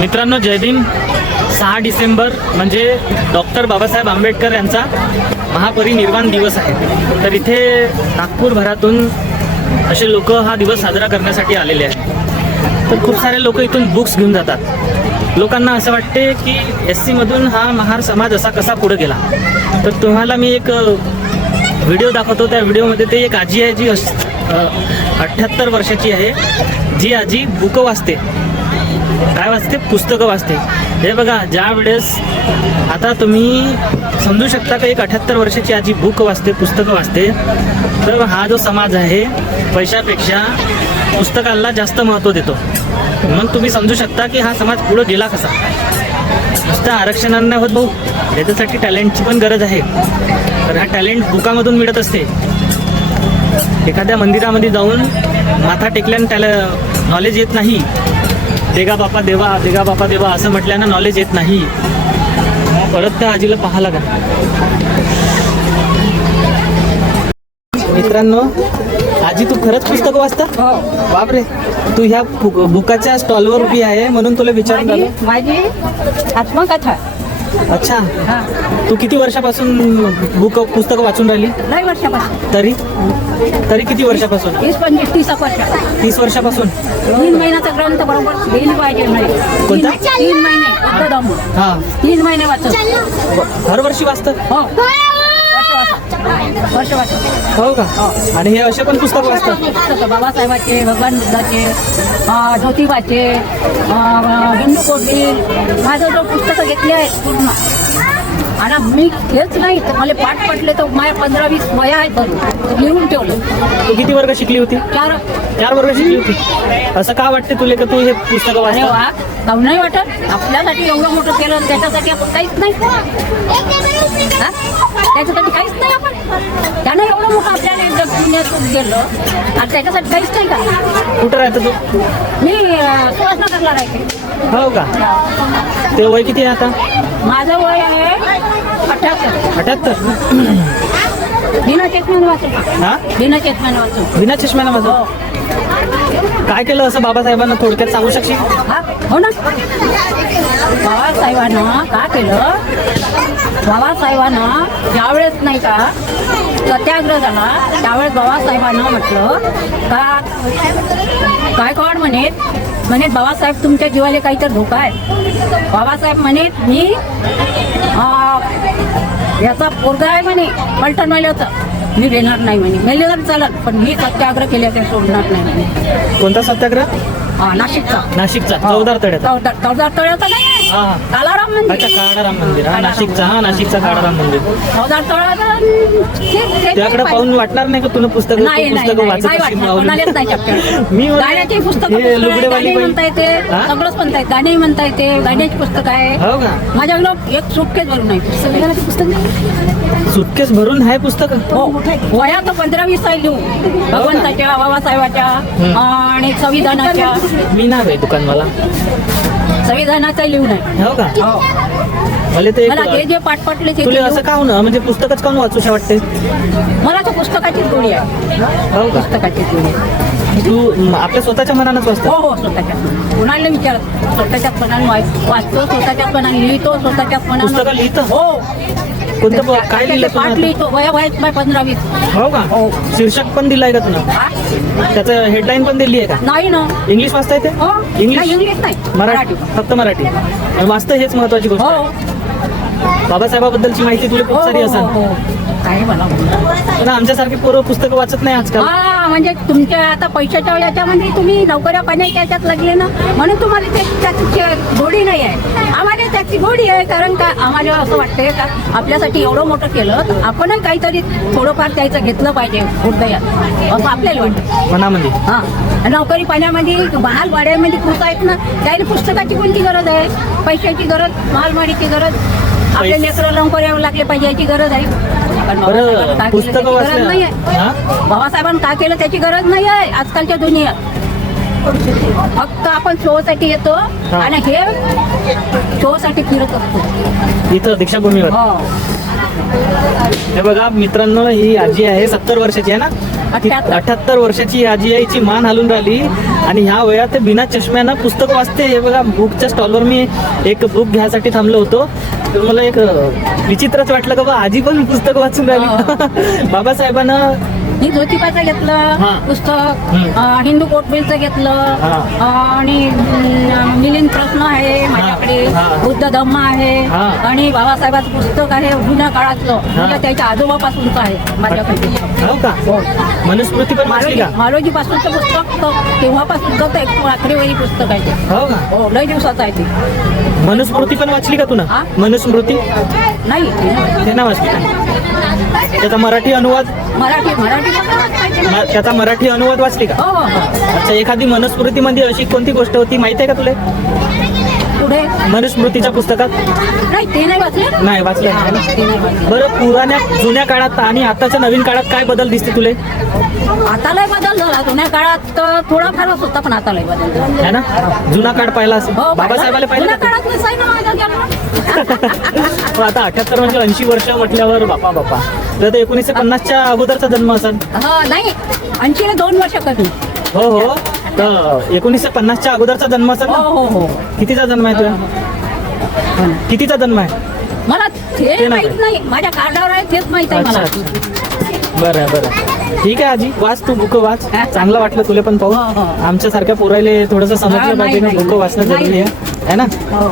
मित्रांनो जय भीम. 6 डिसेंबर म्हणजे डॉक्टर बाबासाहेब आंबेडकर यांचा महापरिनिर्वाण दिवस आहे. तर इथे नागपूरभरातून असे लोक हा दिवस साजरा करण्यासाठी आलेले आहेत. तर खूप सारे लोक इथून बुक्स घेऊन जातात. लोकांना असं वाटते की SC मधून हा महार समाज असा कसा पुढे गेला. तर तुम्हाला मी एक व्हिडिओ दाखवतो. त्या व्हिडिओमध्ये ते एक आजी आहे जी 78 वर्षाची आहे. जी आजी बुकं वाचते. काय वाचते? पुस्तकं वाचते. हे बघा, ज्या वेळेस आता तुम्ही समजू शकता का एक 78 वर्षाची आजी बुक वाचते, पुस्तकं वाचते. तर हा जो समाज आहे पैशापेक्षा पुस्तकांना जास्त महत्त्व देतो. मग तुम्ही समजू शकता की हा समाज पुढे गेला कसा. नुसतं आरक्षणांना होत भाऊ, याच्यासाठी टॅलेंटची पण गरज आहे. तर हा टॅलेंट बुकामधून मिळत असते. एखाद्या मंदिरामध्ये जाऊन माथा टेकल्यानं त्याला नॉलेज येत नाही. देगा बापा देवा, देगा बापा देवा असं म्हटल्यानं नॉलेज येत नाही. परत त्या आजीला पाहायला का. मित्रांनो, आजी तू खरंच पुस्तकं वाचता? बापरे, तू ह्या बुकाच्या स्टॉलवर उभी आहे म्हणून तुला विचारून झालं. माझी आत्मकथा. अच्छा, तू किती वर्षापासून पुस्तकं वाचून राहिली? लय वर्षापासून. तरी किती वर्षापासून? 30 वर्ष. 30 वर्षापासून. 3 महिन्याचा ग्रंथ बरोबर गेली पाहिजे. कोणता? 3 महिने. हा, 3 महिने वाचत. हर वर्षी वाचतं? हो, वर्ष वाचत. हो का? आणि हे असे पण पुस्तक वाचतात? पुस्तकं बाबासाहेबाचे, भगवान बुद्धाचे, ज्योतिबाचे, हिंदू कोटली, माझं जो पुस्तकं घेतली आहेत पूर्ण. आणि मी हेच नाही तर मला पाठ पटले तर माझ्या 15-20 वया आहेत भरून लिहून ठेवलं. तू किती वर्ग शिकली होती? 4 वर्ग शिकली होती. असं का वाटते तुला का तू हे पुस्तकं अरे वाचता? वा, काहून नाही वाटत? आपल्यासाठी एवढं मोठं केलं त्याच्यासाठी आपण काहीच नाही. हा? त्याच्यासाठी काहीच नाही आपण. त्यानं एवढं मोठं आपल्याला एकदा पुण्यातून गेलं आणि त्याच्यासाठी काहीच नाही का. कुठं राहतं तू? मी सुहासनगरला राहते. हो का? ते वय किती आहे आता? माझं वय आहे 78. 78? बिना चष्म्याने वाचून. हा, बिना चष्म्याने वाचून. बिना चष्म्यानं माझं. काय केलं असं बाबासाहेबांना थोडक्यात सांगू शकशील? हा, हो ना. बाबासाहेबांना का केलं? बाबासाहेबांना ज्यावेळेस नाही का सत्याग्रह झाला त्यावेळेस बाबासाहेबांना म्हटलं का गायकवाड म्हणे बाबासाहेब तुमच्या जीवाला काहीतरी धोका आहे. बाबासाहेब म्हणे मी याचा पोरगा आहे म्हणे पलटण वाल्याचा, मी घेणार नाही म्हणे. मेले तर चालत पण मी सत्याग्रह केल्याचे सोडणार नाही म्हणे. कोणता सत्याग्रह? नाशिकचा चौदार तळ्याचा. चौदार तळ्याचा नाही, हा, कालाराम मंदिर. अच्छा, काळाराम मंदिर. हा, नाशिकचा काळाराम मंदिर. चौदार तळ्याचा त्याकडे पाहून वाटणार नाही का तुला पुस्तकं वाचत नाही असशील? मी गाण्याची पुस्तकं लुगडेवाली म्हणता येते, सगळंच म्हणता येते. गाणे म्हणता येते, गाण्याची पुस्तक आहे. हो का? माझ्याकडं एक सुटकेस भरून आहे संविधानाची पुस्तक. सुटकेस भरून आहे पुस्तक? हो, वया तर 15-20 आहे लिहू. भगवंताच्या, बाबासाहेबाच्या आणि संविधानाच्या. मी ना भाई दुकानवाला. संविधानाचा लिहून आहे. हो का? हो, मला ते मला जे पाठ पटले ते तुला असं काहून म्हणजे पुस्तकच काहून वाचूशा वाटते? मला तर पुस्तकाचीच गोडी आहे. हो का? पुस्तकाचीच गोडी आहे. तू आपल्या स्वतःच्या मनानच वाचतो? हो, स्वतःच्या कुणाला विचारत स्वतःच्याच मनाने वाचतो, स्वतःच्याच मनाने लिहितो, स्वतःच्याच मनाने पुस्तकं लिहितं? हो. कोणतं काय लिहिलं पाठ तुम्ही? लिहितो वया वयात 15-20. हो का? हो. शीर्षक पण दिलाय का तुला? त्याचं हेडलाईन पण दिली आहे का? नाही ना. इंग्लिश वाचता येते? हो, इंग्लिश नाही, मराठी? फक्त मराठी. वाचतं हेच महत्वाची गोष्ट. हो, बाबासाहेबाबद्दलची माहिती तुला खूप सारी असेल. काय मला पण आमच्यासारखी पोरं पुस्तकं वाचत नाही आजकाल. हा, म्हणजे तुमच्या आता पैशाच्या याच्यामध्ये तुम्ही नोकऱ्या पाण्याच्या याच्यात लागले ना म्हणून तुम्हाला त्याची गोडी नाही आहे. आम्हाला त्याची गोडी आहे. कारण का आम्हाला असं वाटतंय का आपल्यासाठी एवढं मोठं केलं तर आपणही काहीतरी थोडंफार त्याचं घेतलं पाहिजे हृदयात असं आपल्याला वाटतं मनामध्ये. हा, नोकरी पाण्यामध्ये महाल वाड्यामध्ये खूप आहेत ना. त्याला पुस्तकाची कोणती गरज आहे? पैशाची गरज, महालवाडीची गरज, आपल्या लेकरं लवकर यावं लागले पाहिजे याची गरज आहे. पुस्तकं गरज नाही आहे. बाबासाहेबांनी काय केलं त्याची गरज नाही आहे आजकालच्या दुनियेत. फक्त आपण शोसाठी येतो आणि हे शोसाठी फिरत असतो इथं दीक्षाभूमीवर. हो. हे बघा मित्रांनो, ही आजी आहे 70 वर्षाची आहे ना. 78 वर्षाची ही आजी आहे, हिची मान हलून राहिली आणि ह्या वयात ते बिना चष्म्यानं पुस्तक वाचते. हे बघा, बुकच्या स्टॉलवर मी एक बुक घ्यायसाठी थांबलो होतो, तर मला एक विचित्रच वाटलं का बा आजी पण पुस्तक वाचून राहिली. बाबासाहेबांना मी ज्योतिबाचं घेतलं हा. पुस्तक, हम्म. हिंदू कोटबिलचं घेतलं, हा. आणि मिलिंद प्रश्न आहे माझ्याकडे, हा. बुद्ध धम्म आहे, हा. आणि बाबासाहेबांचं पुस्तक आहे जुन्या काळातलं, म्हणजे त्याच्या आजोबापासूनचं आहे माझ्याकडे. हो का, मनुस्मृती पण वाचली का? मालोजी पासूनचं पुस्तक तेव्हापासूनचं ते आखरीवरी पुस्तक आहे ते. हो का, हो, लय दिवसाचं आहे ते. मनुस्मृती पण वाचली का तू ना? हा? मनुस्मृती नाही ते नाही. ते ना वाचली का? त्याचा मराठी अनुवाद, मराठी पण वाचायचे ना. त्याचा मराठी अनुवाद वाचली का? हो हो हो. अच्छा, एखादी मनुस्मृतीमध्ये अशी कोणती गोष्ट होती माहिती आहे का तुला? पुढे मनुस्मृतीच्या पुस्तकात नाही, ते नाही वाचले. नाही वाचलं हा, नाही. ते नाही वाचले. बरं, जुन्या काळात आणि आताच्या नवीन काळात काय बदल दिसते तुले? आता लय बदल झाला. जुन्या काळात तर थोडाफारच होता, पण आता लय बदल झाला. है ना? जुना काळ पाहिला असेल, हो, बाबासाहेबाला पाहिलं जुन्या का तू? काळात नसाय ना माझा जन्म. पण आता 78 म्हणजे 80 वर्ष म्हटल्यावर बापा बापा, तर ते 1950च्या अगोदरचा जन्म असेल. हा, नाही, 80 2 वर्ष कमी. हो हो, तर 1950च्या अगोदरचा जन्म असेल हो ना? हो हो. कितीचा जन्म आहे तुझा? कितीचा जन्म आहे? मला ते ते नाही माहित नाही, माझ्या कार्डावर आहे तेच माहित आहे अच्छा मला. अच्छा, बरं आहे, बरं आहे. ठीक आहे आजी, वाच तू बुक वाच, हा. चांगलं वाटलं तुला पण पाहू. हो, हो. आमच्या सारख्या पोरायले थोडंसं हा, समजलं नाही, पाहिजे ना, नाही. बुक वाचणं जरुरी आहे, है ना? हो.